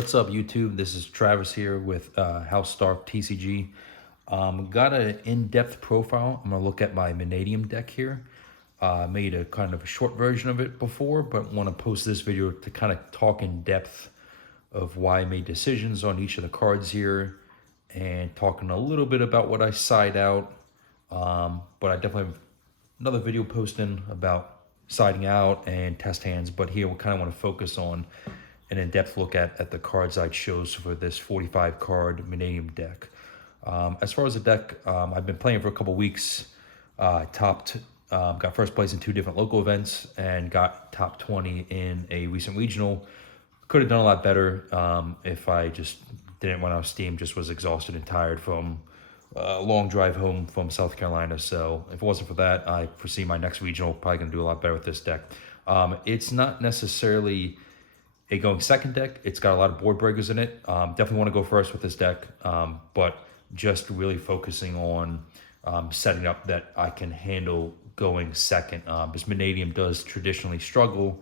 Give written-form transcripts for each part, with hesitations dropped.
What's up, YouTube? This is Travis here with House Stark TCG. Got an in-depth profile. I'm gonna look at my Mannadium deck here. Made a kind of a short version of it before, but want to post this video to kind of talk in depth of why I made decisions on each of the cards here, and talking a little bit about what I side out. But I definitely have another video posting about siding out and test hands. But here we kind of want to focus on an in-depth look at the cards I chose for this 45 card Mannadium deck. As far as the deck, I've been playing for a couple weeks. Got first place in 2 different local events and got top 20 in a recent regional. Could have done a lot better if I just didn't run out of steam, just was exhausted and tired from a long drive home from South Carolina. So if it wasn't for that, I foresee my next regional probably going to do a lot better with this deck. It's not necessarily a going second deck. It's got a lot of board breakers in it. Definitely want to go first with this deck, but just really focusing on setting up that I can handle going second. Because Mannadium does traditionally struggle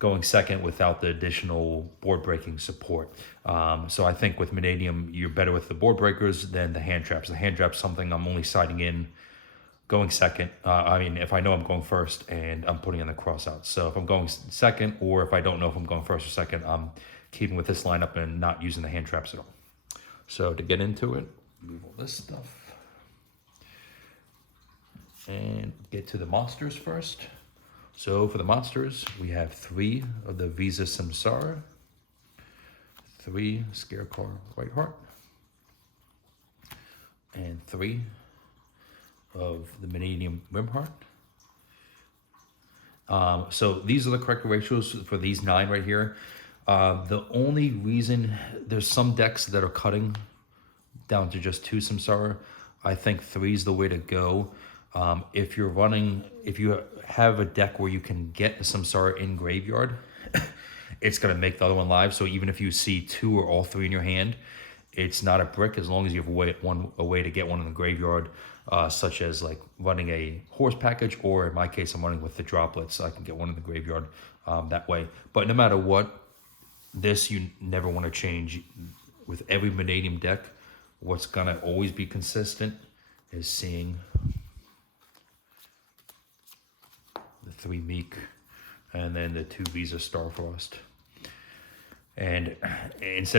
going second without the additional board breaking support. So I think with Mannadium, you're better with the board breakers than the hand traps. The hand traps something I'm only siding in going second. If I know I'm going first and I'm putting in the cross out. So if I'm going second, or if I don't know if I'm going first or second, I'm keeping with this lineup and not using the hand traps at all. So to get into it, move all this stuff and get to the monsters first. So for the monsters, we have 3 of the Visa Samsara, 3 Scarecrow Whiteheart, and 3 of the Mannadium Rimheart. So these are the correct ratios for these 9 right here. The only reason there's some decks that are cutting down to just 2 Samsara, I think 3 is the way to go. If you have a deck where you can get a Samsara in graveyard, it's gonna make the other one live. So even if you see 2 or all 3 in your hand, it's not a brick as long as you have a way to get one in the graveyard, such as like running a horse package, or in my case, I'm running with the droplets, so I can get one in the graveyard that way. But no matter what, this you never want to change. With every Mannadium deck, what's gonna always be consistent is seeing the 3 Meek and then the 2 Visa Starfrost. And if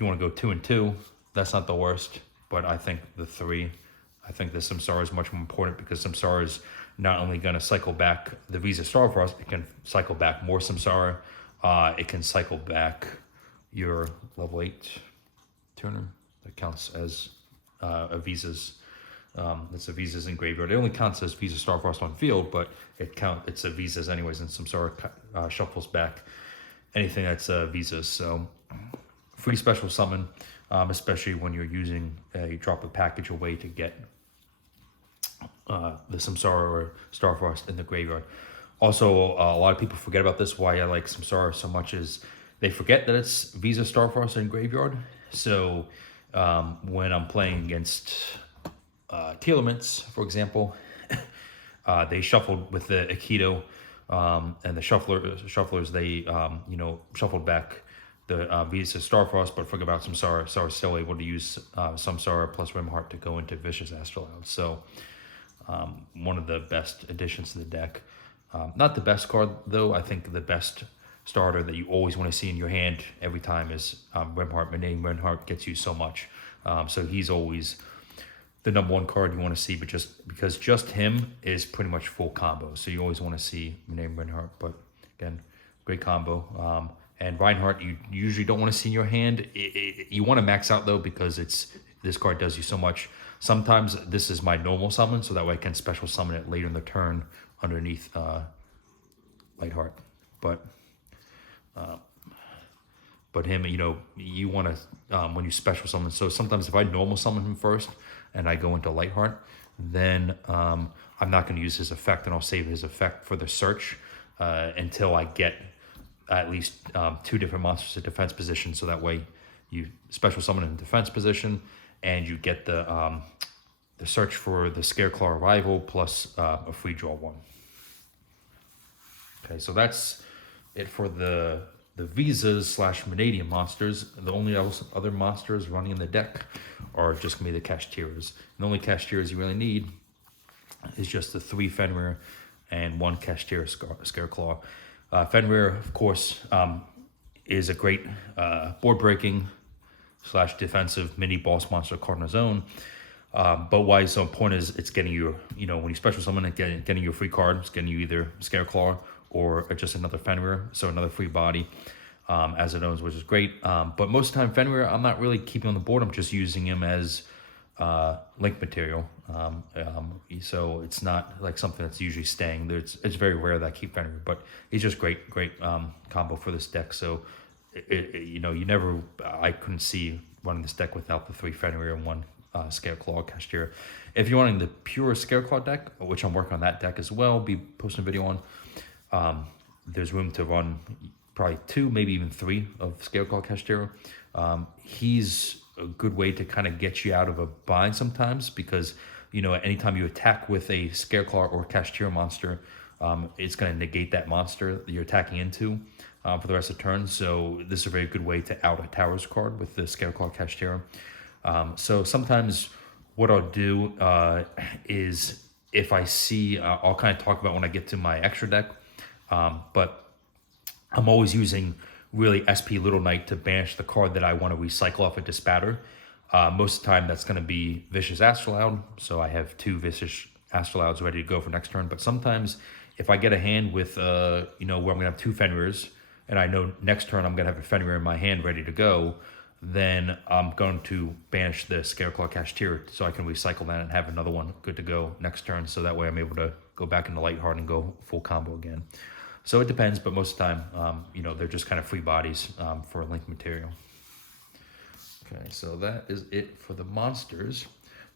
you want to go 2 and 2, that's not the worst. But I think the Samsara is much more important, because Samsara is not only going to cycle back the Visa Starfrost, it can cycle back more Samsara. It can cycle back your level 8 tuner that counts as a Visa's. It's a Visa's in graveyard. It only counts as Visa Starfrost on field, but it's a Visa's anyways, and Samsara shuffles back anything that's Visa's. So free special summon, especially when you're using a droplet package, a way to get the Samsara or Starfrost in the graveyard. Also, a lot of people forget about this. Why I like Samsara so much is they forget that it's Visa Starfrost in graveyard. So when I'm playing against Telements, for example, they shuffled with the Aikido, and the shufflers, they shuffled back the Visa Starfrost, but forget about Samsara. So are still able to use Samsara plus Rimheart to go into Vicious Astrolabe. So one of the best additions to the deck. Not the best card though. I think the best starter that you always want to see in your hand every time is Rimheart. Mannadium Rimheart gets you so much. So he's always the #1 card you want to see, but because just him is pretty much full combo. So you always want to see Mannadium Rimheart. But again, great combo. And Reinhardt, you usually don't want to see in your hand. You want to max out though, because this card does you so much. Sometimes this is my normal summon, so that way I can special summon it later in the turn underneath Lightheart. But him, you want to, when you special summon, so sometimes if I normal summon him first and I go into Lightheart, then I'm not going to use his effect, and I'll save his effect for the search until I get at least 2 different monsters in defense position, so that way you special summon in defense position, and you get the search for the Scareclaw Arrival plus a free draw 1. Okay, so that's it for the the Visas slash Mannadium monsters, the only other monsters running in the deck are just going to be the Kashtira's. The only Kashtira's you really need is just the 3 Fenrir and 1 Kashtira Scareclaw. Fenrir, of course, is a great board breaking slash defensive mini boss monster card on his own. But why it's so important is it's getting you, when you special summon it, getting you a free card. It's getting you either Scareclaw or just another Fenrir, so another free body as it owns, which is great. But most of the time, Fenrir, I'm not really keeping on the board. I'm just using him as link material. So it's not like something that's usually staying. It's very rare that I keep Fenrir, but he's just great combo for this deck. So I couldn't see running this deck without the 3 Fenrir and 1 Scareclaw Kashtira. If you're wanting the pure Scareclaw deck, which I'm working on that deck as well, be posting a video on, there's room to run probably 2, maybe even 3 of Scareclaw Kashtira. He's a good way to kind of get you out of a bind sometimes, because anytime you attack with a Scareclaw or Kashtira monster, it's going to negate that monster that you're attacking into for the rest of the turn. So this is a very good way to out a Towers card with the Scareclaw Kashtira. So sometimes what I'll do is, if I see, I'll kind of talk about when I get to my extra deck, but I'm always using really SP Little Knight to banish the card that I want to recycle off a Dispatter. Most of the time that's going to be Vicious Astrolabe, so I have 2 Vicious Astrolabes ready to go for next turn. But sometimes if I get a hand with, where I'm going to have 2 Fenrirs, and I know next turn I'm going to have a Fenrir in my hand ready to go, then I'm going to banish the Scareclaw Kashtira so I can recycle that and have another one good to go next turn. So that way I'm able to go back into Lightheart and go full combo again. So it depends, but most of the time, they're just kind of free bodies for link material. Okay, so that is it for the monsters.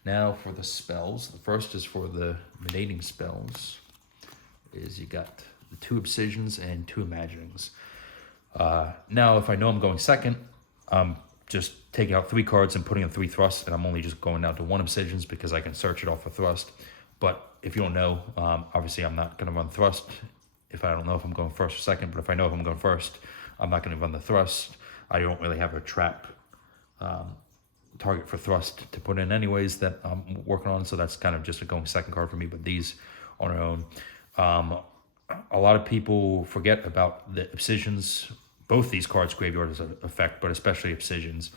Now for the spells. The first is for the Mannadium spells. You got the 2 Obsidians and 2 Imaginings. Now, if I know I'm going second, just taking out 3 cards and putting in 3 thrusts, and I'm only just going down to 1 Obsidians because I can search it off a thrust. But if you don't know, obviously I'm not going to run thrust if I don't know if I'm going first or second. But if I know if I'm going first, I'm not going to run the thrust. I don't really have a trap target for thrust to put in anyways that I'm working on, so that's kind of just a going second card for me. But these on their own, a lot of people forget about the Obsidians. Both these cards graveyard is an effect, but especially Obsidians.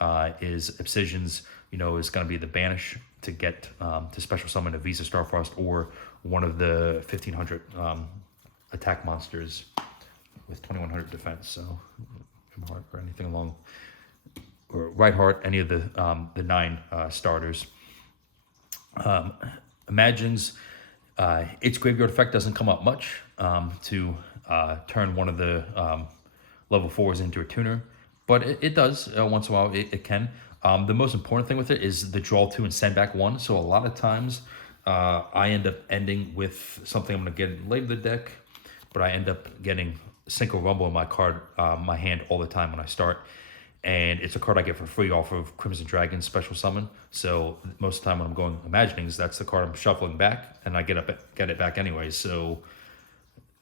Obsidians, is going to be the banish to get to special summon a Visa Starfrost or one of the 1500 attack monsters with 2100 defense. So, Heart or anything along, or Right Heart, any of the 9 starters. Imaginings, its graveyard effect doesn't come up much to turn one of the level 4s into a tuner, but it does once in a while. It can. The most important thing with it is the draw 2 and send back 1. So a lot of times I end up ending with something I'm going to get later in the deck, but I end up getting Synchro Rumble in my card, my hand all the time when I start. And it's a card I get for free off of Crimson Dragon's special summon. So most of the time when I'm going Imaginings, that's the card I'm shuffling back, and I get it back anyway. So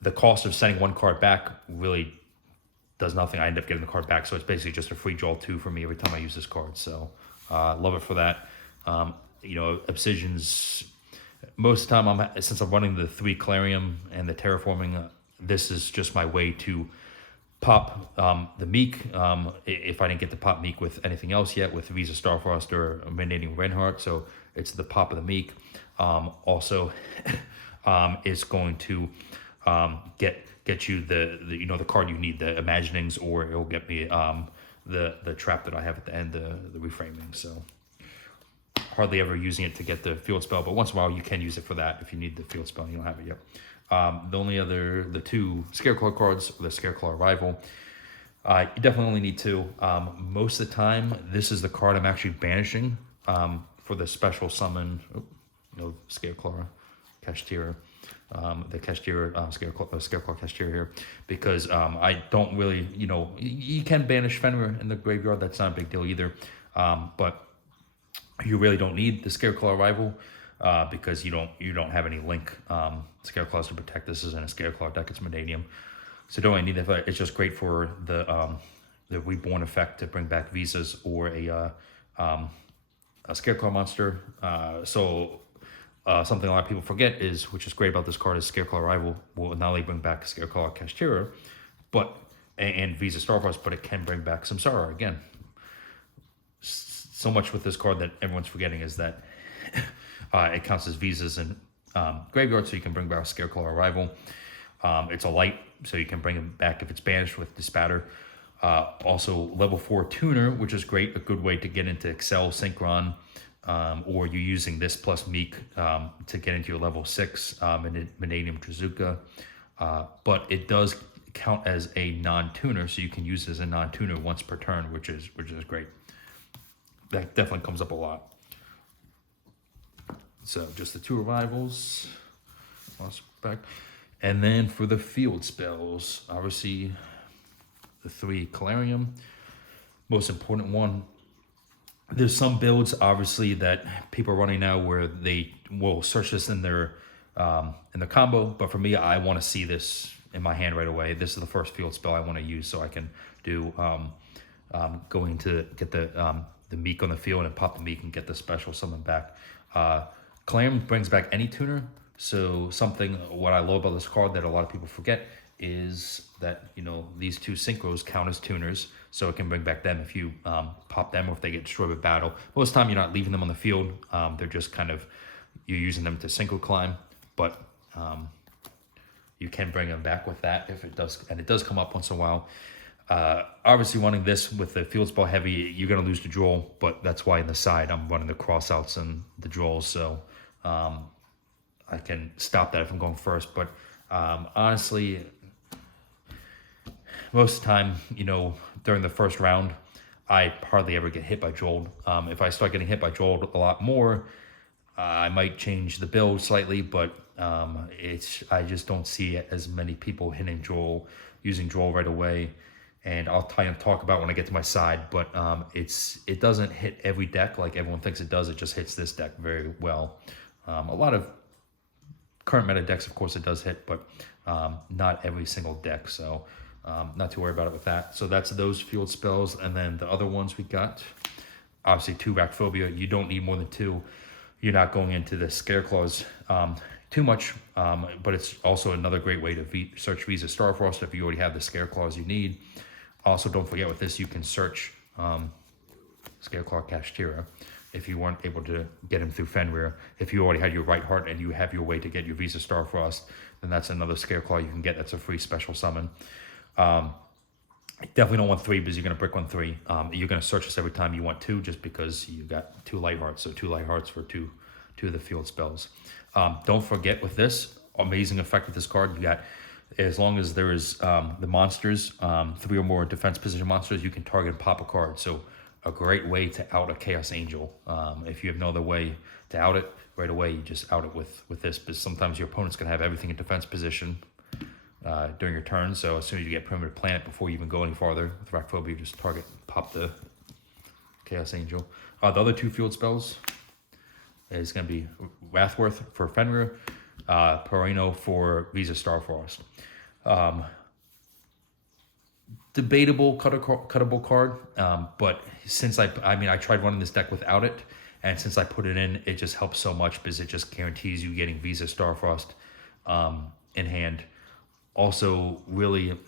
the cost of sending 1 card back really does nothing. I end up getting the card back, so it's basically just a free draw 2 for me every time I use this card. So love it for that. Obsidians, most of the time, since I'm running the 3 Clarium and the Terraforming, this is just my way to pop the Meek. If I didn't get to pop Meek with anything else yet, with Visa Starfrost or Mannadium Reinhardt, so it's the pop of the Meek. Also, is going to get you the card you need, the Imaginings, or it'll get me the trap that I have at the end, the reframing. So hardly ever using it to get the field spell, but once in a while you can use it for that if you need the field spell and you don't have it yet. The 2 Scareclaw cards, the Scareclaw Arrival, you definitely only need 2. Most of the time, this is the card I'm actually banishing for the special summon. Scareclaw Kashtira, the Kashtira Scareclaw Kashtira here, because I don't really, you can banish Fenrir in the graveyard. That's not a big deal either, but you really don't need the Scareclaw Arrival. Because you don't have any link Scareclaws to protect. This isn't a Scareclaw deck, it's Mannadium. So don't really need that. It's just great for the reborn effect to bring back visas or a scarecrow monster. Something a lot of people forget is, which is great about this card, is Scarecrow Arrival will not only bring back Scarecrow Cashtira, but and Visa Starfrost, but it can bring back Samsara again. So much with this card that everyone's forgetting is that it counts as visas in graveyard, so you can bring back Scarecrow Arrival. It's a light, so you can bring it back if it's banished with Dispatter. Also, level 4 tuner, which is great, a good way to get into Excel, Synchron, or you're using this plus Meek to get into your level 6 Mannadium Trazuka. But it does count as a non-tuner, so you can use it as a non-tuner once per turn, which is great. That definitely comes up a lot. So just the 2 revivals. Back. And then for the field spells, obviously the 3 Calarium. Most important one. There's some builds obviously that people are running now where they will search this in their combo, but for me, I want to see this in my hand right away. This is the first field spell I want to use, so I can do going to get the Meek on the field and pop the Meek and get the special summon back. Calarium brings back any tuner. So what I love about this card that a lot of people forget is that, these 2 synchros count as tuners, so it can bring back them if you pop them or if they get destroyed with battle. Most of the time you're not leaving them on the field. They're just you're using them to synchro climb, but you can bring them back with that if it does, and it does come up once in a while. Obviously running this with the field spell heavy, you're going to lose the draw, but that's why in the side I'm running the crossouts and the draws, so I can stop that if I'm going first. But honestly, most of the time, during the first round, I hardly ever get hit by Joel. If I start getting hit by Joel a lot more, I might change the build slightly, but I just don't see as many people hitting Joel, using Joel right away. And I'll talk about when I get to my side, but it doesn't hit every deck like everyone thinks it does. It just hits this deck very well. A lot of current meta decks, of course, it does hit, but not every single deck. So not too worried about it with that. So that's those field spells. And then the other ones we got, obviously 2 Rakphobia. You don't need more than 2. You're not going into the Scareclaws too much, but it's also another great way to search Visa Starfrost if you already have the Scareclaws you need. Also, don't forget with this, you can search Scareclaw Kashtira if you weren't able to get him through Fenrir. If you already had your Right Heart and you have your way to get your Visa Starfrost, then that's another Scareclaw you can get. That's a free special summon. Definitely don't want 3 because you're going to brick 1 3. You're going to search this every time you want 2 just because you got 2 Light Hearts. So 2 Light Hearts for two of the field spells. Don't forget with this, amazing effect with this card, you got, as long as there is the monsters, 3 or more defense position monsters, you can target and pop a card. So a great way to out a Chaos Angel. If you have no other way to out it right away, you just out it with this, because sometimes your opponent's going to have everything in defense position during your turn. So as soon as you get Primitive Planet, before you even go any farther with Rakphobia, you just target, pop the Chaos Angel. The other 2 field spells is going to be Wrathworth for Fenrir, Perino for Visa Starfrost. Debatable cuttable card, but since I tried running this deck without it, and since I put it in, it just helps so much because it just guarantees you getting Visa Starfrost in hand. Also, really,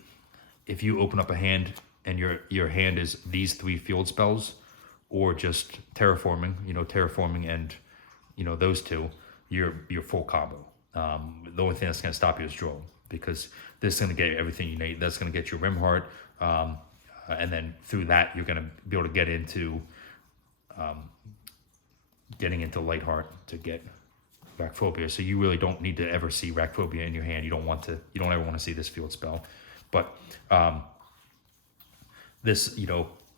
if you open up a hand and your hand is these 3 field spells, or just terraforming and those 2, you're full combo. The only thing that's going to stop you is draw, because this is going to get you everything you need. That's going to get you Rimheart, and then through that you're going to be able to get into getting into Lightheart to get Rakphobia. So you really don't need to ever see Rakphobia in your hand. You don't ever want to see this field spell. But this,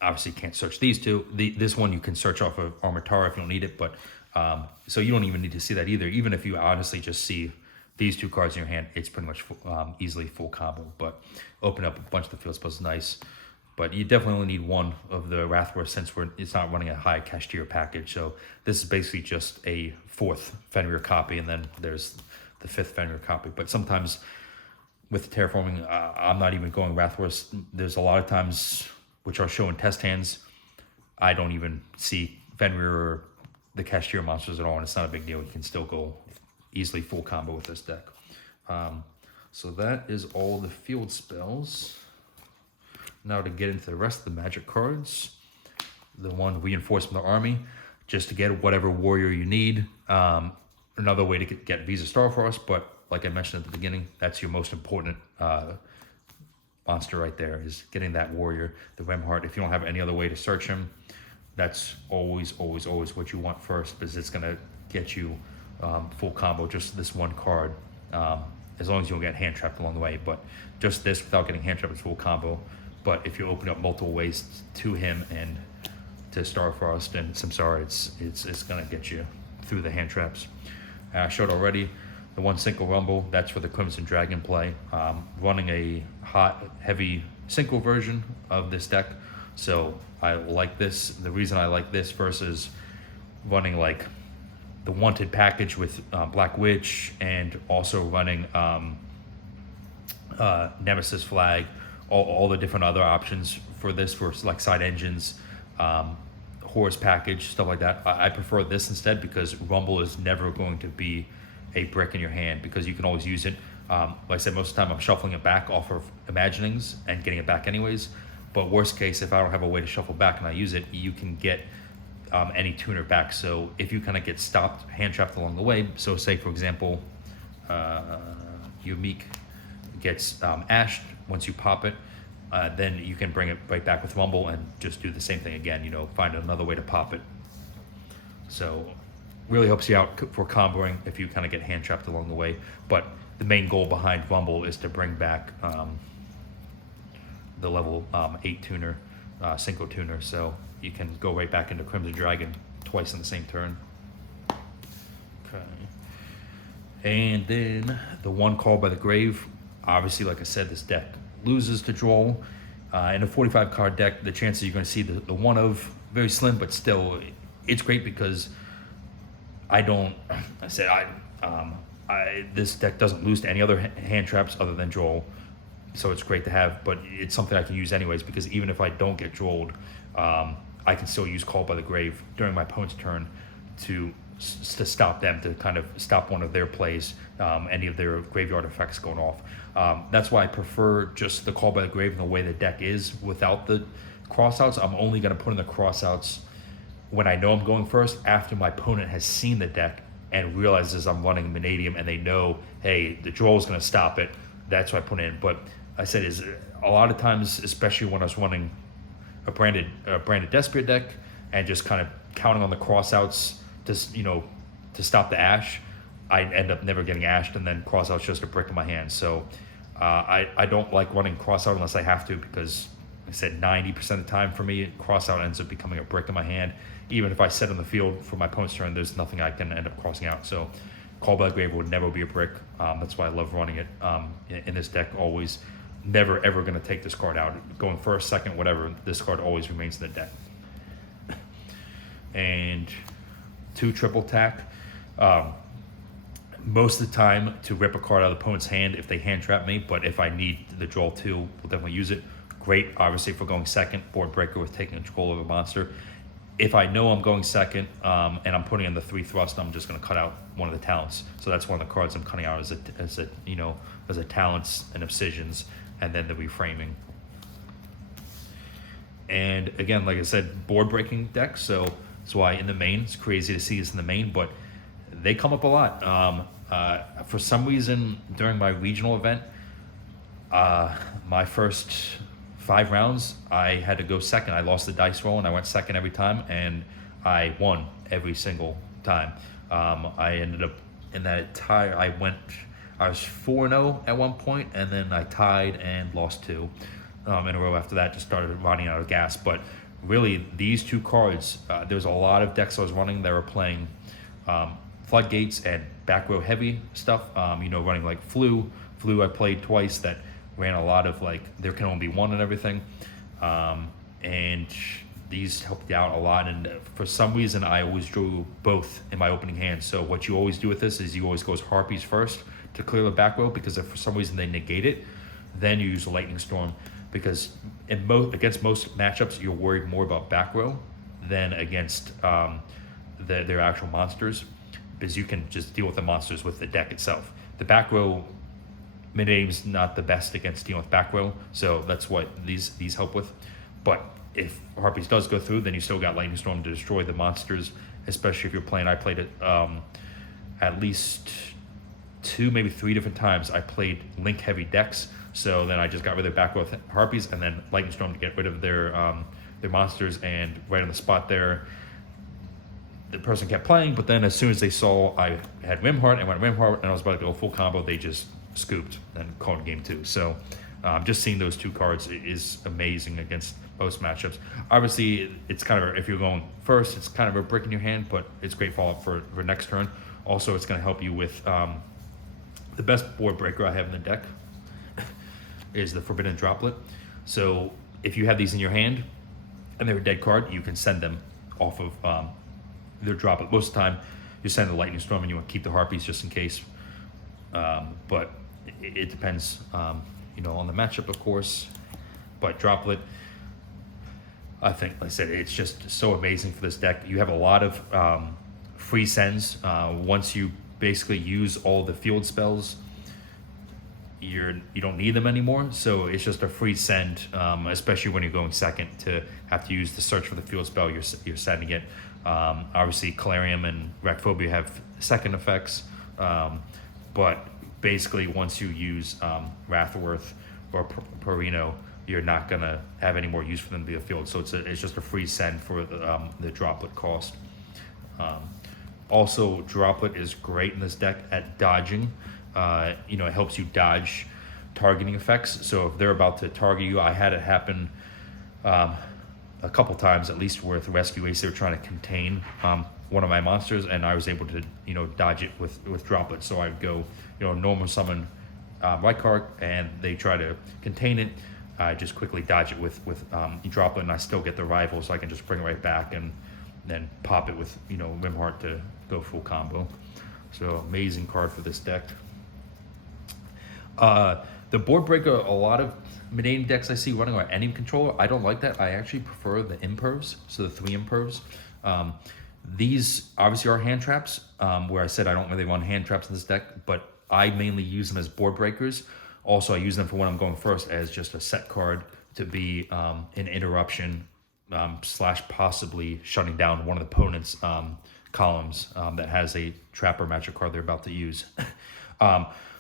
obviously can't search these 2. This one you can search off of Armatara if you don't need it, but so you don't even need to see that either. Even if you honestly just see these 2 cards in your hand, it's pretty much easily full combo. But open up a bunch of the field spells is nice. But you definitely only need 1 of the Wrathworth since it's not running a high Kashtira package. So this is basically just a 4th Fenrir copy, and then there's the 5th Fenrir copy. But sometimes with terraforming, I'm not even going Wrathwurst. There's a lot of times which I'll show in test hands. I don't even see Fenrir or the Cashier monsters at all, and it's not a big deal. You can still go easily full combo with this deck. So that is all the field spells. Now to get into the rest of the magic cards. The one Reinforcement of the Army, just to get whatever warrior you need. Another way to get Visa Starfrost, but like I mentioned at the beginning, that's your most important monster right there, is getting that warrior, the Remheart. If you don't have any other way to search him, that's always what you want first, because it's gonna get you full combo, just this one card. As long as you don't get hand trapped along the way, but just this without getting hand trapped is full combo. But if you open up multiple ways to him and to Starfrost and Samsara, it's gonna get you through the hand traps. I showed already the one Synchro Rumble, that's for the Crimson Dragon play. Running a hot, heavy Synchro version of this deck, so I like this. The reason I like this versus running like the Wanted package with Black Witch, and also running Nemesis Flag, all the different other options for this, for like side engines, Horus package, stuff like that. I prefer this instead, because Rumble is never going to be a brick in your hand, because you can always use it. Like I said, most of the time I'm shuffling it back off of Imaginings and getting it back anyways. But worst case, if I don't have a way to shuffle back and I use it, you can get any tuner back. So if you kind of get stopped, hand trapped along the way, so say for example, your Meek gets ashed once you pop it, then you can bring it right back with Rumble and just do the same thing again, you know, find another way to pop it. So really helps you out for comboing if you kind of get hand trapped along the way. But the main goal behind Rumble is to bring back the level 8 tuner, Synchro tuner, so you can go right back into Crimson Dragon twice in the same turn. Okay. And then the one Called by the Grave. Obviously, like I said, this deck loses to Droll. In a 45 card deck, the chances you're going to see the one of very slim, but still, it's great because this deck doesn't lose to any other hand traps other than Droll. So it's great to have, but it's something I can use anyways, because even if I don't get Drolled, I can still use Called by the Grave during my opponent's turn to stop them, to kind of stop one of their plays, any of their graveyard effects going off. That's why I prefer just the Call by the Grave and the way the deck is without the crossouts. I'm only going to put in the crossouts when I know I'm going first, after my opponent has seen the deck and realizes I'm running Mannadium, and they know, hey, the Droll is going to stop it. That's what I put in. But I said is a lot of times, especially when I was running a branded Desperate deck and just kind of counting on the crossouts to stop the ash, I end up never getting ashed, and then crossouts just a brick in my hand. So I don't like running crossout unless I have to, because like I said, 90% of the time for me, crossout ends up becoming a brick in my hand. Even if I set on the field for my opponent's turn, there's nothing I can end up crossing out. So Call by the Grave would never be a brick. That's why I love running it in this deck always. Never ever going to take this card out. Going first, second, whatever, this card always remains in the deck. And 2 triple attack. Most of the time to rip a card out of the opponent's hand if they hand trap me, but if I need the Droll 2, we'll definitely use it. Great, obviously, for going second, board breaker with taking control of a monster. If I know I'm going second and I'm putting in the 3 thrust, I'm just going to cut out one of the talents. So that's one of the cards I'm cutting out as a talents and obsidians, and then the reframing. And again, like I said, board breaking deck. So that's why in the main, it's crazy to see this in the main, but they come up a lot. For some reason, during my regional event, my first 5 rounds, I had to go second. I lost the dice roll and I went second every time, and I won every single time. I ended up in that tie. I was 4-0 at one point, and then I tied and lost 2 in a row after that. Just started running out of gas. But really, these 2 cards, there's a lot of decks I was running that were playing Floodgates and back row heavy stuff, running like Flu I played twice, that ran a lot of like there can only be one and everything, and these helped out a lot. And for some reason I always drew both in my opening hand. So what you always do with this is you always go Harpies first to clear the back row, because if for some reason they negate it, then you use a lightning storm, because against most matchups you're worried more about back row than against their actual monsters, because you can just deal with the monsters with the deck itself. The back row, Mannadium's not the best against dealing with back row, so that's what these help with. But if Harpies does go through, then you still got Lightning Storm to destroy the monsters, especially if you're playing. I played it at least 2, maybe 3 different times. I played link heavy decks, so then I just got rid of back row Harpies and then Lightning Storm to get rid of their monsters, and right on the spot there, the person kept playing, but then as soon as they saw I had Rimheart and went Rimheart and I was about to go full combo, they just scooped and called game 2. So just seeing those 2 cards is amazing against most matchups. Obviously, it's kind of, if you're going first, it's kind of a brick in your hand, but it's great follow-up for next turn. Also, it's going to help you with the best board breaker I have in the deck is the Forbidden Droplet. So if you have these in your hand and they're a dead card, you can send them off of their droplet. Most of the time, you send the Lightning Storm and you want to keep the Harpies just in case. But it depends, on the matchup, of course. But droplet, I think, like I said, it's just so amazing for this deck. You have a lot of free sends. Once you basically use all the field spells, you don't need them anymore. So it's just a free send, especially when you're going second, to have to use the search for the field spell you're sending it. Obviously, Calarium and Rakphobia have second effects, but basically once you use Wrathworth or Perino, you're not gonna have any more use for them to be a field. So it's just a free send for the droplet cost. Also, droplet is great in this deck at dodging. It helps you dodge targeting effects. So if they're about to target you, I had it happen a couple times at least with Rescue Ace. They were trying to contain one of my monsters, and I was able to dodge it with droplet. So I'd go normal summon white card, and they try to contain it. I just quickly dodge it with droplet, and I still get the rival, so I can just bring it right back and then pop it with Rimheart to go full combo. So amazing card for this deck. The board breaker, a lot of Mannadium decks I see running are enemy controller. I don't like that. I actually prefer the impervs, so the 3 impervs. These obviously are hand traps, where I said I don't really want hand traps in this deck, but I mainly use them as board breakers. Also, I use them for when I'm going first as just a set card to be an interruption / possibly shutting down one of the opponent's columns that has a trap or magic card they're about to use.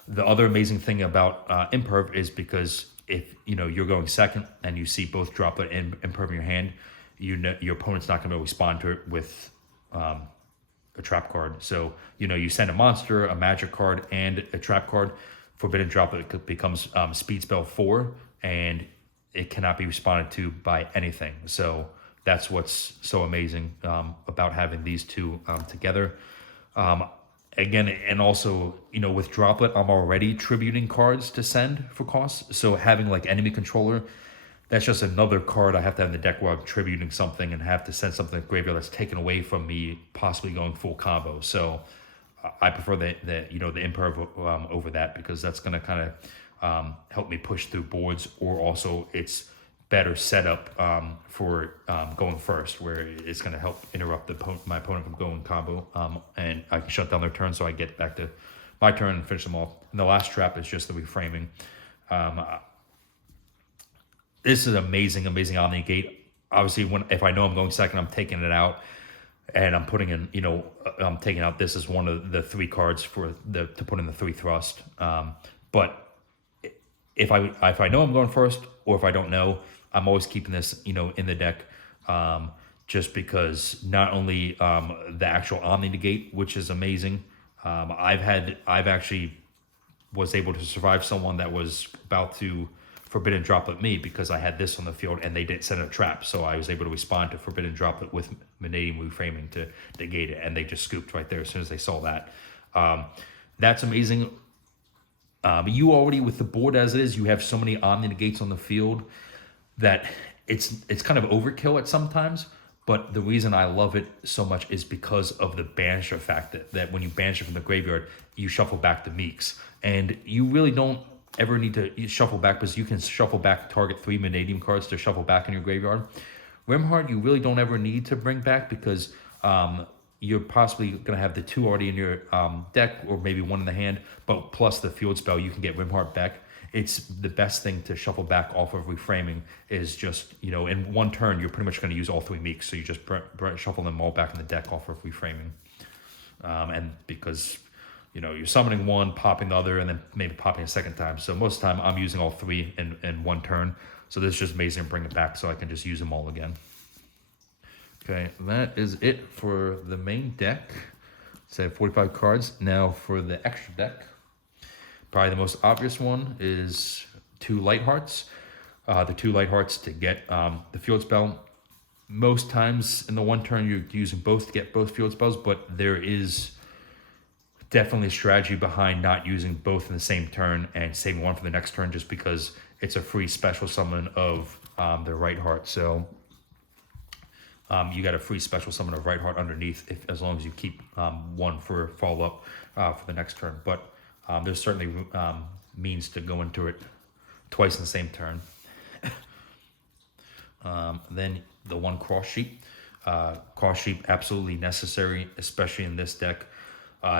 The other amazing thing about imperv is because if you're going second and you see both droplet and imperv in your hand, your opponent's not going to be able to respond to it with a trap card. So you send a monster, a magic card, and a trap card. Forbidden Droplet becomes speed spell 4, and it cannot be responded to by anything. So that's what's so amazing about having these 2 together. Again, and also, with Droplet, I'm already tributing cards to send for costs. So having like enemy controller, that's just another card I have to have in the deck where I'm tributing something and have to send something to the graveyard that's taken away from me, possibly going full combo. So I prefer the imperv over that, because that's going to kind of help me push through boards, or also it's better setup for going first, where it's going to help interrupt my opponent from going combo, and I can shut down their turn, so I get back to my turn and finish them off. And the last trap is just the reframing. This is amazing Omni Gate. Obviously, if I know I'm going second, I'm taking it out, and I'm putting in, I'm taking out this as one of the 3 cards to put in the 3 thrust. But if I know I'm going first, or if I don't know, I'm always keeping this, in the deck, just because not only the actual Omni Negate, which is amazing. I've actually was able to survive someone that was about to Forbidden Droplet me, because I had this on the field and they didn't set a trap, so I was able to respond to Forbidden Droplet with Mannadium reframing to negate it, and they just scooped right there as soon as they saw that. That's amazing. You already, with the board as it is, you have so many Omni Negates on the field that it's kind of overkill at sometimes, But the reason I love it so much is because of the banish effect that when you banish it from the graveyard, you shuffle back the Meeks. And you really don't ever need to shuffle back because you can shuffle back target 3 Mannadium cards to shuffle back in your graveyard. Rimheart, you really don't ever need to bring back because you're possibly going to have the 2 already in your deck or maybe 1 in the hand, but plus the field spell, you can get Rimheart back. It's the best thing to shuffle back off of Reframing is just, in 1 turn, you're pretty much going to use all 3 Meeks. So you just shuffle them all back in the deck off of Reframing. And because, you're summoning 1, popping the other, and then maybe popping a second time. So most of the time, I'm using all 3 in 1 turn. So this is just amazing to bring it back so I can just use them all again. Okay, that is it for the main deck. So I have 45 cards. Now for the extra deck. Probably the most obvious one is 2 Light Hearts. The 2 Light Hearts to get the field spell. Most times in the 1 turn, you're using both to get both field spells, but there is definitely a strategy behind not using both in the same turn and saving 1 for the next turn just because it's a free special summon of the Right Heart. So you got a free special summon of Right Heart underneath as long as you keep 1 for follow-up for the next turn. But there's certainly means to go into it twice in the same turn. Then the 1 Cross Sheep. Cross Sheep absolutely necessary, especially in this deck,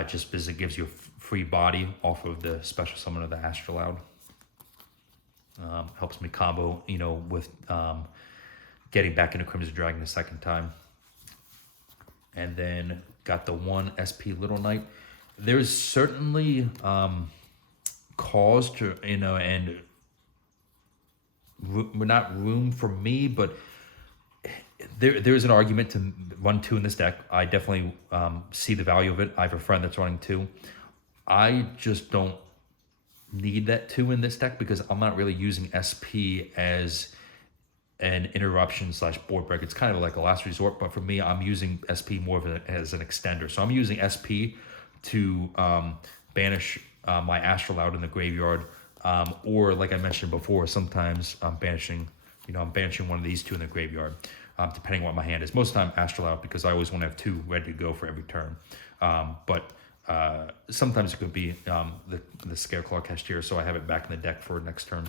just because it gives you a free body off of the special summon of the Astrolabe. Helps me combo, with getting back into Crimson Dragon the second time. And then got the 1 SP Little Knight. There's certainly cause to, and not room for me, but there's an argument to run 2 in this deck. I definitely see the value of it. I have a friend that's running 2. I just don't need that 2 in this deck because I'm not really using SP as an interruption / board break. It's kind of like a last resort, but for me, I'm using SP more as an extender. So I'm using SP to banish my Astrolabe in the graveyard, or like I mentioned before, sometimes I'm banishing, I'm banishing one of these 2 in the graveyard, depending on what my hand is. Most of the time Astrolabe because I always want to have 2 ready to go for every turn. But sometimes it could be the Scareclaw Cashier, so I have it back in the deck for next turn.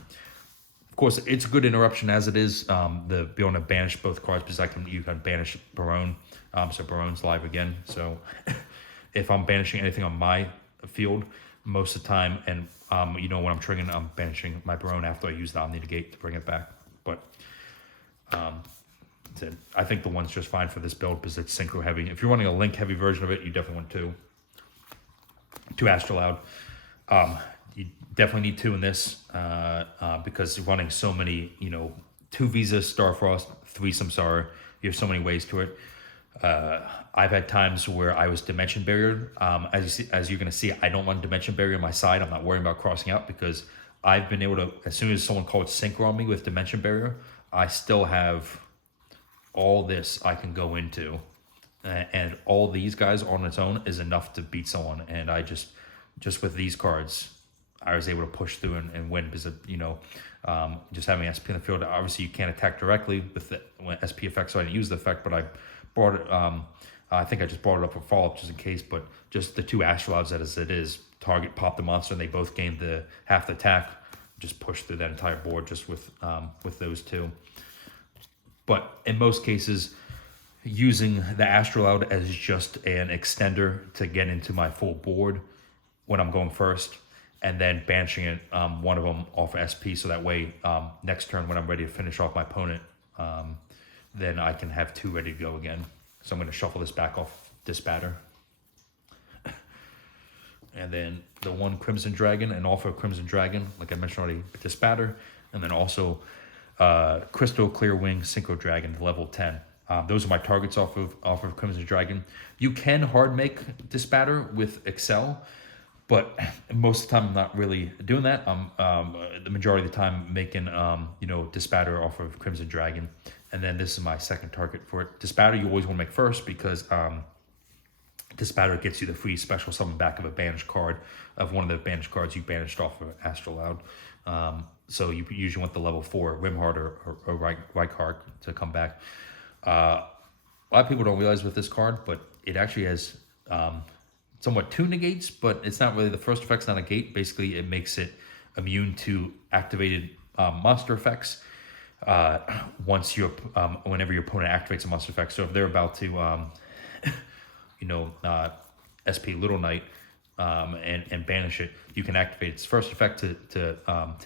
Of course, it's a good interruption as it is. The being able to banish both cards because you can banish Barone, so Barone's live again. So if I'm banishing anything on my field, most of the time, and when I'm triggering, I'm banishing my Barone after I use the Omni Negate to bring it back. But I think the 1's just fine for this build because it's synchro heavy. If you're running a Link heavy version of it, you definitely want 2 Astrolabe. You definitely need 2 in this because you're running so many, 2 Visa, Starfrost, 3 Samsara. You have so many ways to it. I've had times where I was Dimension Barrier. As you're going to see, I don't run Dimension Barrier on my side. I'm not worrying about crossing out because I've been able to, as soon as someone calls Synchro on me with Dimension Barrier, I still have all this I can go into. And all these guys on its own is enough to beat someone. And I just with these cards, I was able to push through and win because just having SP in the field. Obviously, you can't attack directly with the SP effect, so I didn't use the effect, but I brought it. I think I just brought it up for follow-up just in case. But just the 2 Astrolabes as it is, target, pop the monster, and they both gain the half the attack. Just push through that entire board just with those 2. But in most cases, using the Astrolabe as just an extender to get into my full board when I'm going first, and then banishing it, 1 of them off SP, so that way next turn when I'm ready to finish off my opponent, then I can have 2 ready to go again. So I'm going to shuffle this back off Disbatter. And then the 1 Crimson Dragon, and off of Crimson Dragon, like I mentioned already, Disbatter, and then also Crystal Clear Wing Synchro Dragon, level 10. Those are my targets off of Crimson Dragon. You can hard make Disbatter with Excel, but most of the time I'm not really doing that. I'm the majority of the time making Disbatter off of Crimson Dragon, and then this is my second target for it. Disbatter you always want to make first because Disbatter gets you the free special summon back of a banished card of one of the banished cards you banished off of Astrolabe. So you usually want the level 4 Rimheart or Reichard to come back. lot of people don't realize with this card, but it actually has somewhat two negates, but it's not really, the first effect's not a gate. Basically, it makes it immune to activated monster effects once you whenever your opponent activates a monster effect. So if they're about to SP Little Knight and banish it, you can activate its first effect to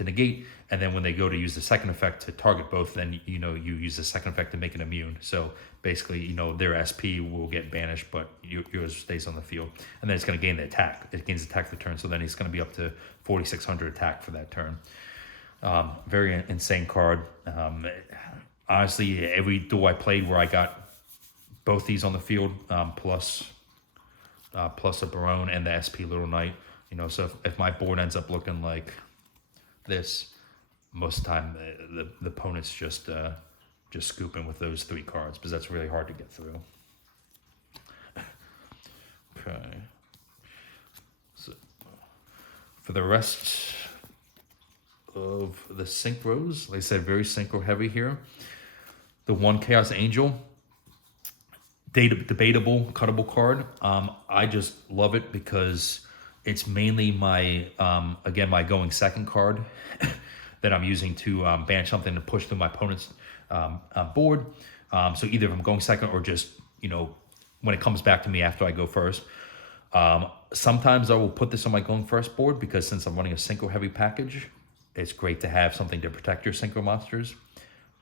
negate, and then when they go to use the second effect to target both, then you use the second effect to make it immune. So basically, their SP will get banished, but yours stays on the field, and then it's going to gain the attack. It gains attack the turn, so then it's going to be up to 4,600 attack for that turn. Very insane card. Honestly, every duel I played where I got both these on the field, plus a Barone and the SP Little Knight, so if my board ends up looking like this, most of the time the opponent's just scooping with those three cards, because that's really hard to get through. Okay. So for the rest of the synchros, like I said, very synchro heavy here. The one Chaos Angel, debatable, cuttable card. I just love it because it's mainly my, again, my going second card that I'm using to ban something to push through my opponent's board. So either if I'm going second or just, when it comes back to me after I go first. Sometimes I will put this on my going first board because since I'm running a synchro heavy package, it's great to have something to protect your synchro monsters.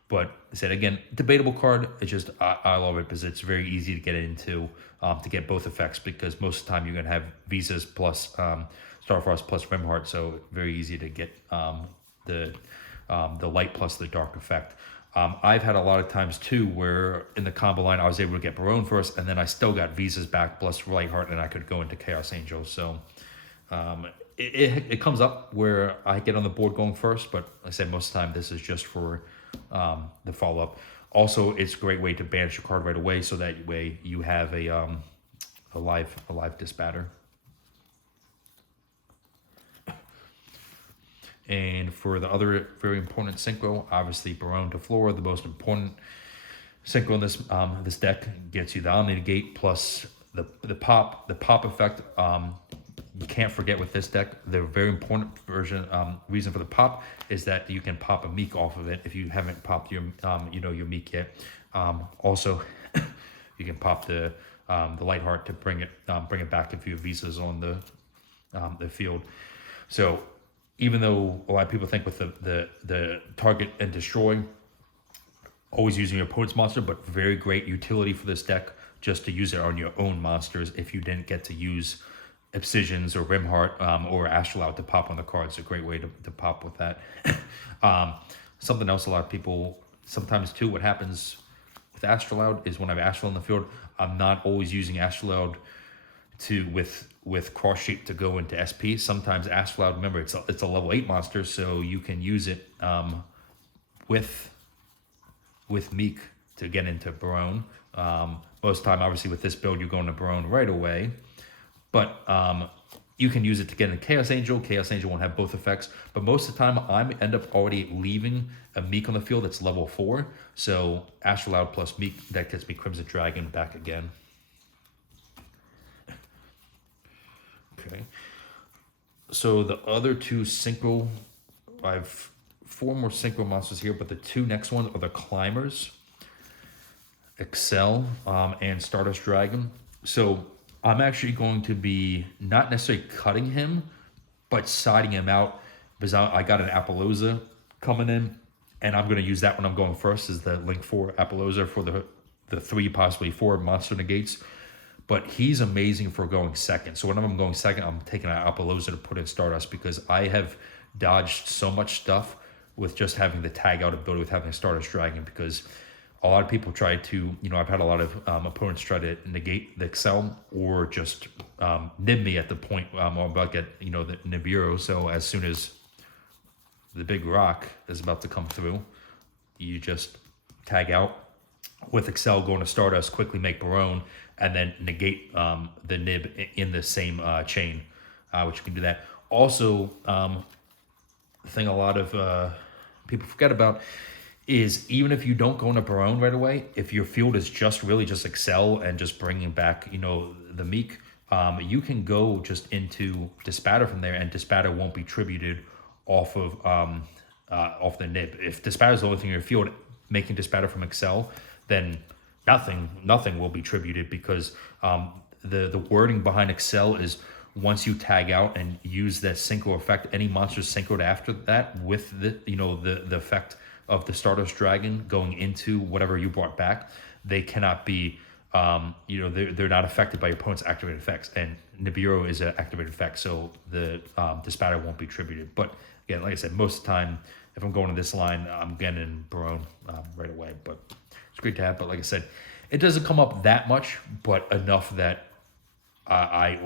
But I said, again, debatable card. It's just, I love it because it's very easy to get into, to get both effects, because most of the time you're going to have Visas plus Starfrost plus Rimheart, so very easy to get the light plus the dark effect. I've had a lot of times too where in the combo line I was able to get Barone first, and then I still got Visas back plus Lightheart, and I could go into Chaos Angel. So it comes up where I get on the board going first, but like I said, most of the time this is just for the follow-up. Also, it's a great way to banish a card right away, so that way you have a live disbatter. And for the other very important synchro, obviously Barone to Flora, the most important synchro in this deck, gets you the Omni Negate plus the pop effect. You can't forget with this deck, the very important reason for the pop is that you can pop a Meek off of it if you haven't popped your your Meek yet. Also, you can pop the Lightheart to bring it back if you have Visas on the field. So even though a lot of people think with the target and destroy, always using your opponent's monster, but very great utility for this deck just to use it on your own monsters if you didn't get to use Obsidians or Rimheart or Astrolabe to pop on the cards. A great way to pop with that. Something else a lot of people sometimes too, what happens with Astrolabe is when I have Astrolabe in the field, I'm not always using Astrolabe with cross shape to go into SP. Sometimes Astrolabe, remember, it's a level 8 monster, so you can use it with Meek to get into Barone. Most of the time, obviously, with this build, you're going to Barone right away. But you can use it to get into Chaos Angel. Chaos Angel won't have both effects. But most of the time, I end up already leaving a Meek on the field that's level 4. So Astrolabe plus Meek, that gets me Crimson Dragon back again. Okay. So the other two synchro, I have 4 more synchro monsters here, but the 2 next ones are the Climbers, Excel, and Stardust Dragon. So I'm actually going to be not necessarily cutting him, but siding him out, because I got an Appaloosa coming in, and I'm going to use that when I'm going first as the Link 4 Appaloosa for the 3, possibly 4 monster negates. But he's amazing for going second. So when I'm going second, I'm taking an Appaloosa to put in Stardust, because I have dodged so much stuff with just having the tag out ability with having a Stardust Dragon, because a lot of people try to, I've had a lot of opponents try to negate the Excel or just nib me at the point I'm about to get, the Nibiru. So as soon as the big rock is about to come through, you just tag out with Excel, going to Stardust, quickly make Barone, and then negate the nib in the same chain, which you can do that. Also, the thing a lot of people forget about is even if you don't go into Barone right away, if your field is just really just Excel and just bringing back, the Meek, you can go just into Dispatter from there, and Dispatter won't be tributed off of off the nib. If Dispatter is the only thing in your field, making Dispatter from Excel, then nothing will be tributed, because the wording behind Excel is once you tag out and use that synchro effect, any monster synchroed after that with the effect of the Stardust Dragon going into whatever you brought back, they cannot be they're not affected by your opponent's activated effects, and Nibiru is an activated effect, so the Dispatter won't be tributed. But again, like I said, most of the time if I'm going to this line, I'm getting Barone right away. But it's great to have. But like I said, it doesn't come up that much, but enough that I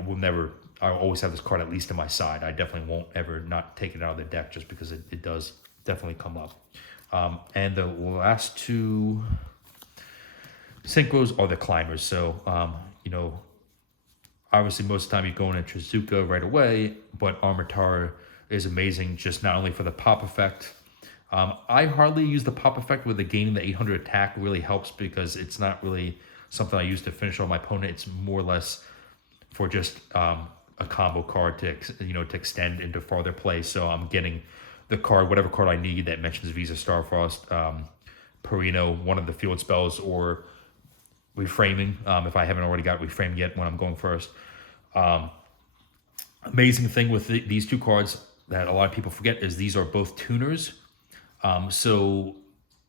always have this card at least in my side. I definitely won't ever not take it out of the deck, just because it does definitely come up. And the last two synchros are the climbers. So, obviously most of the time you're going to Trizuka right away, but Armatara is amazing, just not only for the pop effect. I hardly use the pop effect, with the gaining the 800 attack really helps, because it's not really something I use to finish on my opponent. It's more or less for just a combo card to extend into farther play. So I'm getting the card, whatever card I need that mentions Visa Starfrost, Perino, one of the field spells, or reframing, if I haven't already got reframed yet when I'm going first. Amazing thing with these two cards that a lot of people forget is these are both tuners. So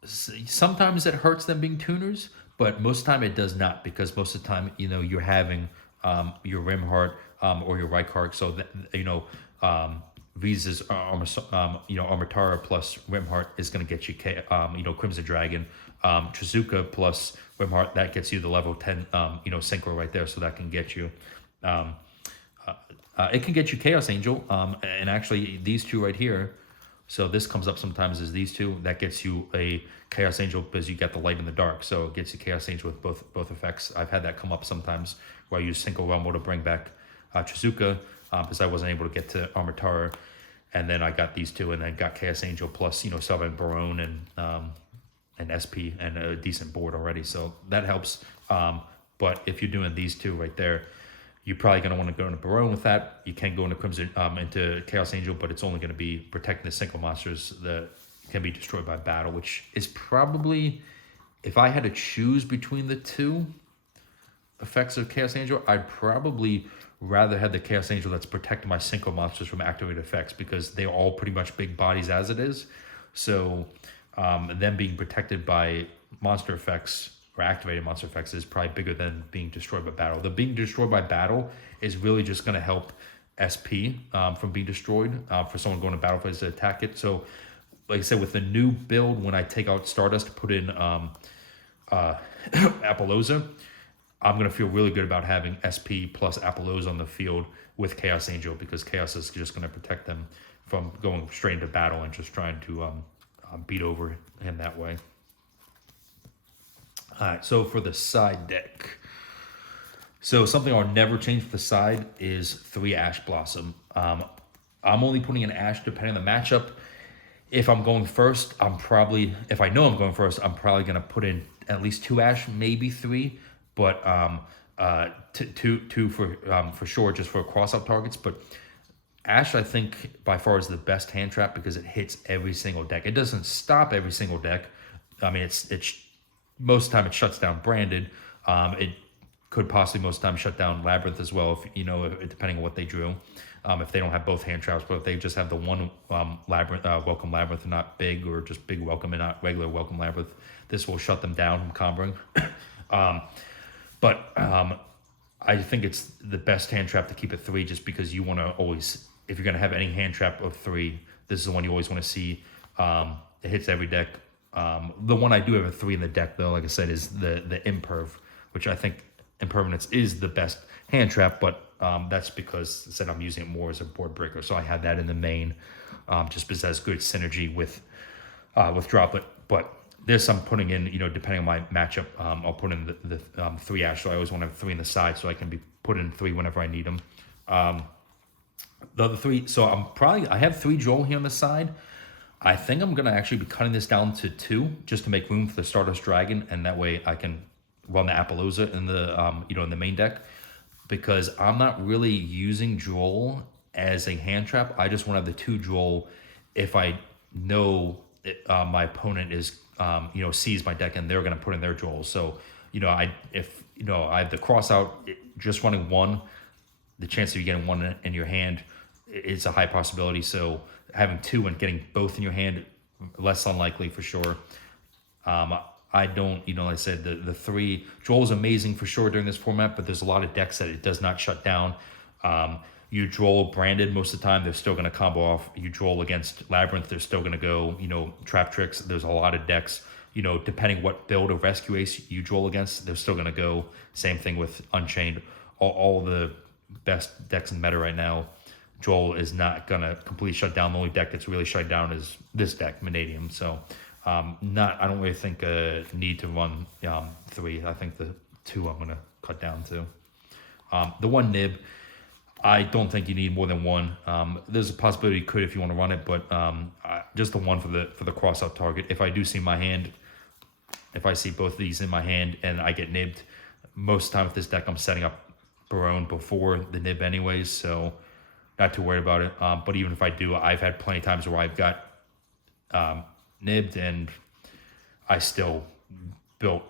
sometimes it hurts them being tuners, but most of the time it does not, because most of the time, you're having your Rimheart or your Reichard. So that, Visa's Armatara plus Rimheart is going to get you Crimson Dragon. Trizuka plus Rimheart, that gets you the level 10 synchro right there, so that can get you it can get you Chaos Angel, and actually these two right here, so this comes up sometimes as these two, that gets you a Chaos Angel because you get the light and the dark, so it gets you Chaos Angel with both effects. I've had that come up sometimes where I use Synchro Rumble to bring back Trizuka, because I wasn't able to get to Armatara, and then I got these two, and then got Chaos Angel plus Sylvan Barone and SP and a decent board already, so that helps. But if you're doing these two right there, you're probably going to want to go into Barone with that. You can go into Crimson into Chaos Angel, but it's only going to be protecting the single monsters that can be destroyed by battle, which is probably, if I had to choose between the two effects of Chaos Angel, I'd probably rather have the Chaos Angel that's protecting my synchro monsters from activated effects, because they're all pretty much big bodies as it is. So them being protected by monster effects or activated monster effects is probably bigger than being destroyed by battle. The being destroyed by battle is really just going to help SP from being destroyed for someone going to battle phase to attack it. So like I said, with the new build, when I take out Stardust to put in Appaloosa, I'm going to feel really good about having SP plus Appaloosa on the field with Chaos Angel, because Chaos is just going to protect them from going straight into battle and just trying to beat over him that way. All right, so for the side deck, so something I'll never change for the side is 3 Ash Blossom. I'm only putting an Ash depending on the matchup. If I'm going first, if I know I'm going first, I'm probably going to put in at least 2 Ash, maybe 3, but two for sure, just for cross-up targets. But Ash, I think, by far is the best hand trap, because it hits every single deck. It doesn't stop every single deck. I mean, it's most of the time it shuts down Branded. It could possibly most of the time shut down Labyrinth as well, if depending on what they drew. If they don't have both hand traps, but if they just have the one Labyrinth, Welcome Labyrinth, and not big, or just big Welcome and not regular Welcome Labyrinth, this will shut them down from comboing. But I think it's the best hand trap to keep at 3, just because you want to always, if you're going to have any hand trap of 3, this is the one you always want to see. It hits every deck. The one I do have a 3 in the deck, though, like I said, is the Imperv, which I think Impermanence is the best hand trap, but that's because I said I'm using it more as a board breaker. So I had that in the main, just because it has good synergy with Droplet. But this I'm putting in, depending on my matchup, I'll put in the 3 Ash. So I always want to have 3 in the side, so I can be put in 3 whenever I need them. The other 3, so I have 3 Joel here on the side. I think I'm gonna actually be cutting this down to 2 just to make room for the Stardust Dragon, and that way I can run the Appaloosa in the in the main deck, because I'm not really using Droll as a hand trap. I just want to have the 2 Droll if I know my opponent is sees my deck and they're gonna put in their Droll. So if I have the cross out, just running 1, the chance of you getting 1 in your hand is a high possibility. So having 2 and getting both in your hand, less unlikely for sure. I don't, like I said, the 3 Droll is amazing for sure during this format, but there's a lot of decks that it does not shut down. You Droll branded most of the time, they're still going to combo off. You Droll against Labyrinth, they're still going to go, Trap Tricks. There's a lot of decks, depending what build of Rescue Ace you Droll against, they're still going to go. Same thing with Unchained. All the best decks in meta right now, Droll is not going to completely shut down. The only deck that's really shut down is this deck, Mannadium. So I don't really think a need to run 3. I think the 2 I'm going to cut down to. The 1 Nib, I don't think you need more than 1. There's a possibility you could if you want to run it, but just the 1 for the cross out target. If I do see my hand, if I see both of these in my hand and I get nibbed, most of the time with this deck I'm setting up Barone before the nib anyways, so not too worried about it. But even if I do, I've had plenty of times where I've got nibbed and I still built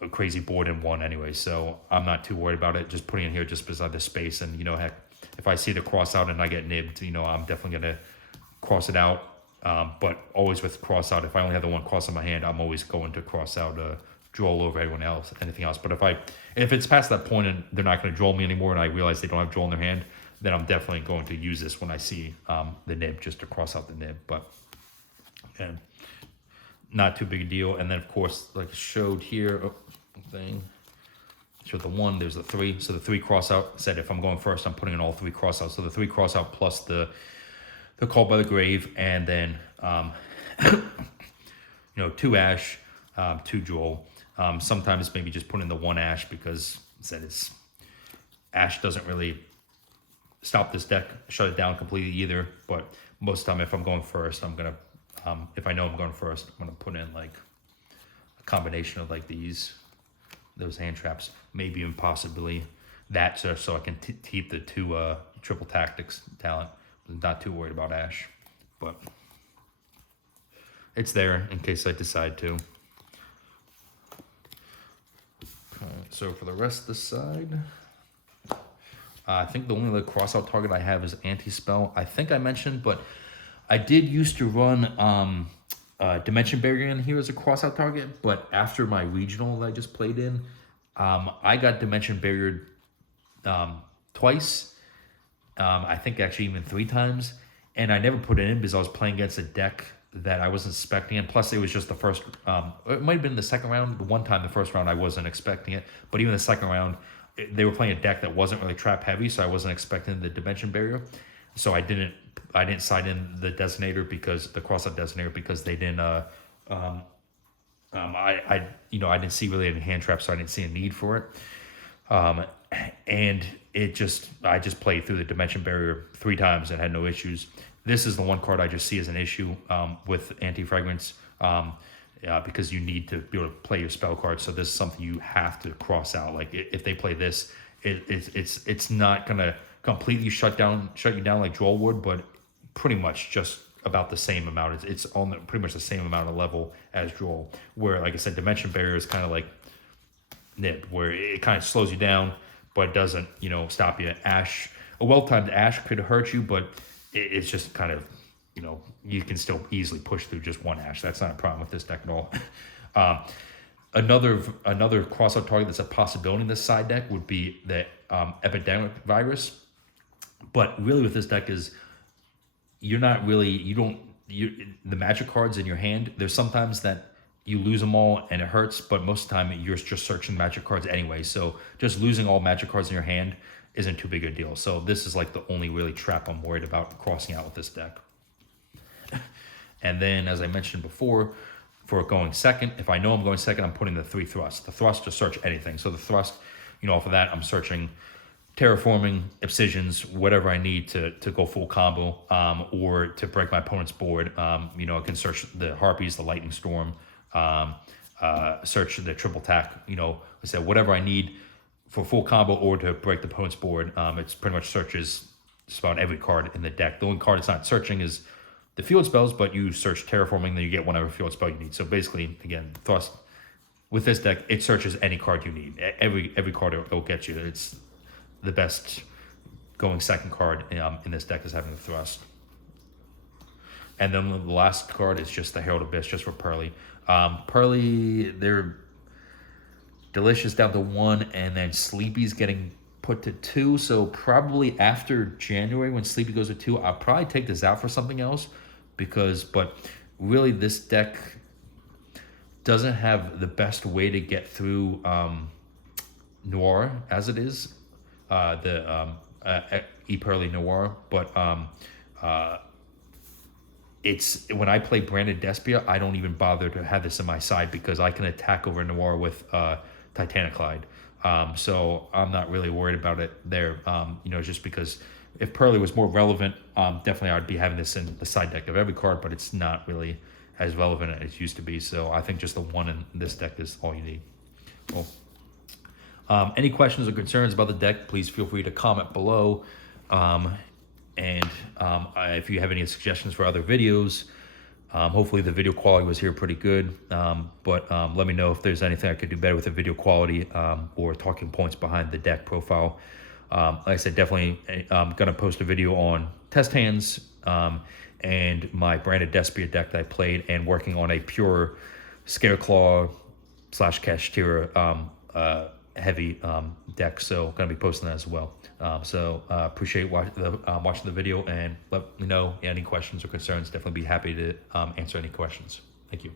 a crazy board in 1 anyway, so I'm not too worried about it. Just putting it here just beside the space, and heck, if I see the cross out and I get nibbed, I'm definitely gonna cross it out. But always with cross out, if I only have the 1 cross on my hand, I'm always going to cross out Droll over anything else. But if it's past that point and they're not going to Droll me anymore, and I realize they don't have Droll in their hand, then I'm definitely going to use this when I see the nib, just to cross out the nib. But again, not too big a deal. And then of course, like I showed here, showed the 1, there's the 3. So the 3 cross out, said if I'm going first, I'm putting in all 3 cross out. So the 3 cross out plus the Call by the Grave, and then 2 Ash, 2 Droll. Sometimes maybe just put in the 1 Ash, because Ash doesn't really stop this deck, shut it down completely either. But most of the time, if I'm going first, I'm gonna if I know I'm going first, I'm gonna put in like a combination of like those hand traps, maybe even possibly that, so I can keep the 2 triple tactics talent. I'm not too worried about Ash, but it's there in case I decide to. So for the rest of the side, I think the only other cross-out target I have is Anti-Spell. I think I mentioned, but I did used to run Dimension Barrier in here as a cross-out target, but after my regional that I just played in, I got Dimension Barrier twice. I think actually even 3 times, and I never put it in because I was playing against a deck that I wasn't expecting it. Plus, it was just the first. It might have been the second round. The one time, the first round, I wasn't expecting it. But even the second round, they were playing a deck that wasn't really trap heavy, so I wasn't expecting the Dimension Barrier. So I didn't sign in the designator, because the cross-out designator, because they didn't. I didn't see really any hand traps, so I didn't see a need for it. And I just played through the Dimension Barrier 3 times and had no issues. This is the one card I just see as an issue with Anti-Fragments, because you need to be able to play your spell cards. So this is something you have to cross out. Like if they play this, it's not gonna completely shut you down like Droll would, but pretty much just about the same amount. It's on pretty much the same amount of level as Droll. Where, like I said, Dimension Barrier is kind of like Nib, where it kind of slows you down, but it doesn't, stop you. Ash, a well-timed Ash could hurt you, but it's just kind of, you can still easily push through just 1 Ash. That's not a problem with this deck at all. Another cross-out target that's a possibility in this side deck would be the Epidemic Virus. But really with this deck is, the magic cards in your hand, there's sometimes that you lose them all and it hurts, but most of the time you're just searching magic cards anyway. So just losing all magic cards in your hand isn't too big a deal. So this is like the only really trap I'm worried about crossing out with this deck. And then, as I mentioned before, for going second, if I know I'm going second, I'm putting the 3 thrusts. The thrust to search anything. So the thrust, off of that, I'm searching terraforming, obsidians, whatever I need to go full combo, or to break my opponent's board. You know, I can search the harpies, the lightning storm, search the triple tack. You know, like I said, whatever I need for full combo or to break the opponent's board. It's pretty much searches just about every card in the deck. The only card it's not searching is the field spells, but you search terraforming, then you get whatever field spell you need. So basically, again, thrust with this deck, it searches any card you need. Every card it'll get you. It's the best going second card in this deck is having the thrust. And then the last card is just the Herald Abyss, just for Pearly. Pearly, they're delicious down to 1, and then Sleepy's getting put to 2. So probably after January, when Sleepy goes to 2, I'll probably take this out for something else, but really this deck doesn't have the best way to get through Noir as it is. E-Pearly Noir, but it's when I play Branded Despia, I don't even bother to have this in my side because I can attack over Noir with Titaniclide. So I'm not really worried about it there. You know, just because if Pearly was more relevant, definitely I'd be having this in the side deck of every card, but it's not really as relevant as it used to be. So I think just the 1 in this deck is all you need. Cool. Any questions or concerns about the deck, please feel free to comment below. If you have any suggestions for other videos, hopefully the video quality was here pretty good. But let me know if there's anything I could do better with the video quality or talking points behind the deck profile. Like I said, definitely I'm going to post a video on test hands and my Branded Despia deck that I played, and working on a pure Scareclaw / Kashtira heavy deck, so going to be posting that as well. Appreciate watching the video, and let me know any questions or concerns. Definitely be happy to answer any questions. Thank you.